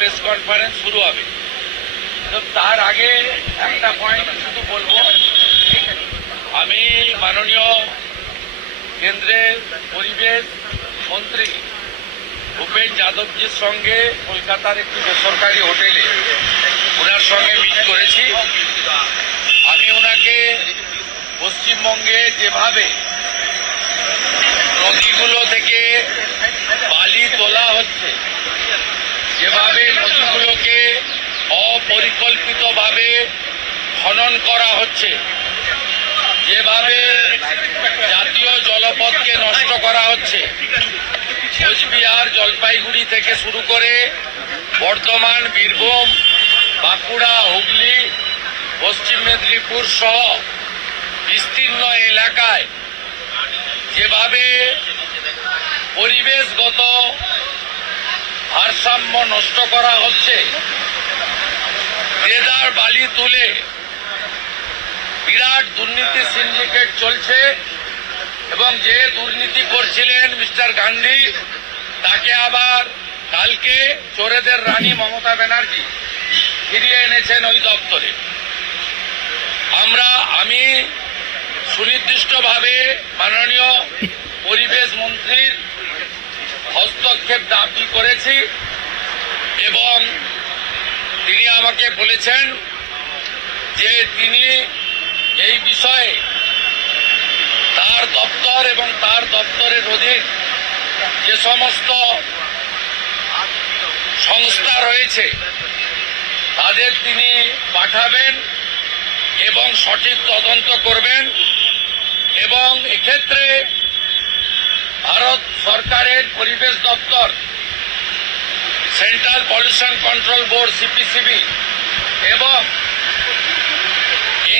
press conference শুরু হবে তো তার আগে একটা পয়েন্ট শুধু বলবো আমি মাননীয় কেন্দ্রের পরিবেশ মন্ত্রী ভূপেন যাদবজির সঙ্গে কলকাতার একটি বেসরকারি হোটেলে ওনার সঙ্গে মিট করেছি আমি ওনাকে পশ্চিমবঙ্গে যেভাবে নদীগুলো থেকে বালি তোলা হচ্ছে যেভাবে নদীগুলোকে অপরিকল্পিতভাবে খনন করা হচ্ছে যেভাবে জাতীয় জলপথকে নষ্ট করা হচ্ছে কোচবিহার জলপাইগুড়ি থেকে শুরু করে বর্ধমান বীরভূম বাঁকুড়া হুগলি পশ্চিম মেদিনীপুর সহ বিস্তীর্ণ এলাকায় যেভাবে পরিবেশগত ভারসাম্য নষ্ট করা হচ্ছে দেদার বালি তুলে বিরাট দুর্নীতি সিন্ডিকেট চলছে এবং যে দুর্নীতি করছিলেন মিস্টার গান্ধী তাকে আবার কালকে চোরেদের রানী মমতা ব্যানার্জি ফিরিয়ে এনেছেন ওই দপ্তরে আমরা আমি সুনির্দিষ্টভাবে মাননীয় পরিবেশ মন্ত্রীর হস্তক্ষেপ করেছি এবং তিনি আমাকে বলেছেন যে তিনি এই বিষয়ে তার দপ্তর এবং তার দপ্তরের অধীন যে সমস্ত সংস্থা রয়েছে তাদের তিনি পাঠাবেন এবং সঠিক তদন্ত করবেন এবং এক্ষেত্রে ভারত সরকারের পরিবেশ দপ্তর central pollution control board CPCB এবং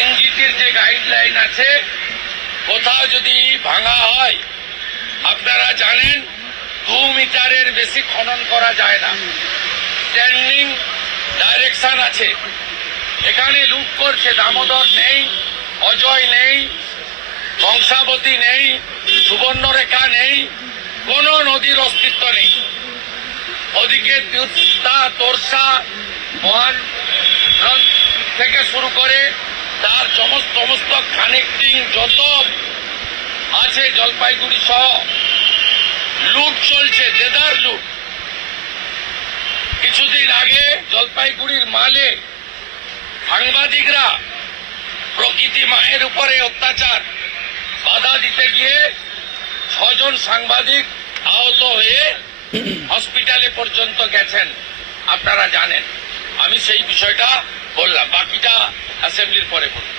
এনজিটির যে গাইডলাইন আছে কোথাও যদি ভাঙা হয় আপনারা জানেন দু মিটারের বেশি খনন করা যায় না স্ট্যান্ডিং ডাইরেকশন আছে এখানে লুট করছে দামোদর নেই অজয় নেই ধ্বংসাবতী নেই সুবর্ণরেখা নেই কোনো নদীর অস্তিত্ব নেই ওদিকে তিউত্তা তোরসা মহান থেকে শুরু করে তার সমস্ত সমস্ত কানেক্টিং যত আছে জলপাইগুড়ি সহ লুট চলছে দেদার লুট কিছুদিন আগে জলপাইগুড়ির মালে সাংবাদিকরা প্রকৃতি মায়ের উপরে অত্যাচার বাধা দিতে গিয়ে ছজন সাংবাদিক আহত হয়ে হসপিটালে পর্যন্ত গেছেন আপনারা জানেন আমি সেই বিষয়টা বললাম বাকিটা অ্যাসেম্বলির পরে বলব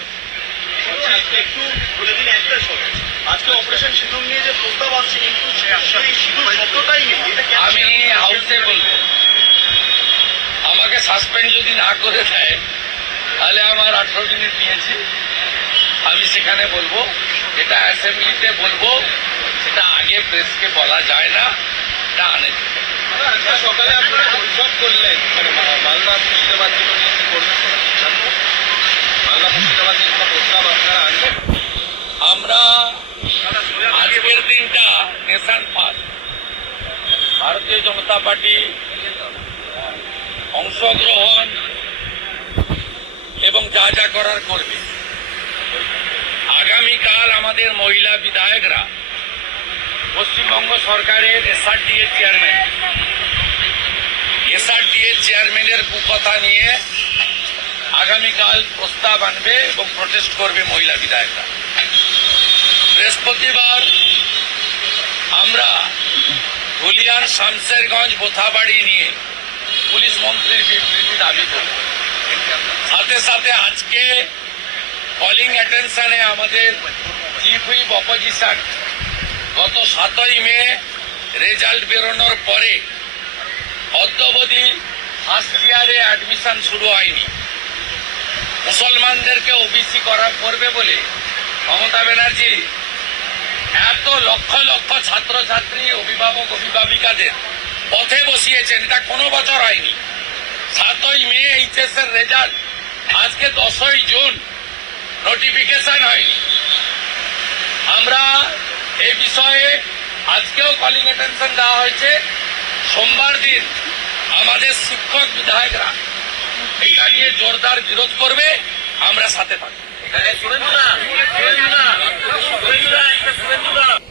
আচ্ছা, আমি হাউসে বলবো আমাকে সাসপেন্ড যদি না করে দেয় তাহলে আমার আঠারো মিনিট নিয়েছি আমি সেখানে বলবো এটা অ্যাসেম্বলিতে বলবো সেটা আগে প্রেসকে বলা যায় না এটা আমরা আজকের দিনটা নেশান পাস ভারতীয় জনতা পার্টি অংশগ্রহণ এবং যা যা করার করবে আগামীকাল আমাদের মহিলা বিধায়করা পশ্চিমবঙ্গ সরকারের এসআরডিএ চেয়ারম্যান এসআরডিএ চেয়ারম্যানের কুকথা নিয়ে আগামীকাল প্রস্তাব আনবে এবং প্রটেস্ট করবে মহিলা বিধায়করা বৃহস্পতিবার আমরা হুলিয়ান শামসেরগঞ্জ বোথাবাড়ি নিয়ে পুলিশ মন্ত্রীর বিবৃতি দাবি করব সাথে সাথে আজকে কলিং অ্যাটেনশনে আমাদের চিফ হুইপ অপোজিশন গত সাতই মে রেজাল্ট বেরোনোর পরে অদ্যাবধি ফার্স্ট ইয়ারে অ্যাডমিশন শুরু হয়নি মুসলমানদেরকে ওবিসি করা করবে বলে মমতা ব্যানার্জি এত লক্ষ লক্ষ ছাত্রছাত্রী অভিভাবক অভিভাবিকাদের পথে বসিয়েছেন এটা কোনো বছর হয়নি সাতই মে এইচএস এর রেজাল্ট আজকে দশই জুন নোটিফিকেশন হয়নি বিষয়ে আজকেও কলিং অ্যাটেনশন দেওয়া হয়েছে সোমবার দিন আমাদের শিক্ষক বিধায়করা এটা নিয়ে জোরদার বিরোধ করবে আমরা সাথে থাকবো এখানে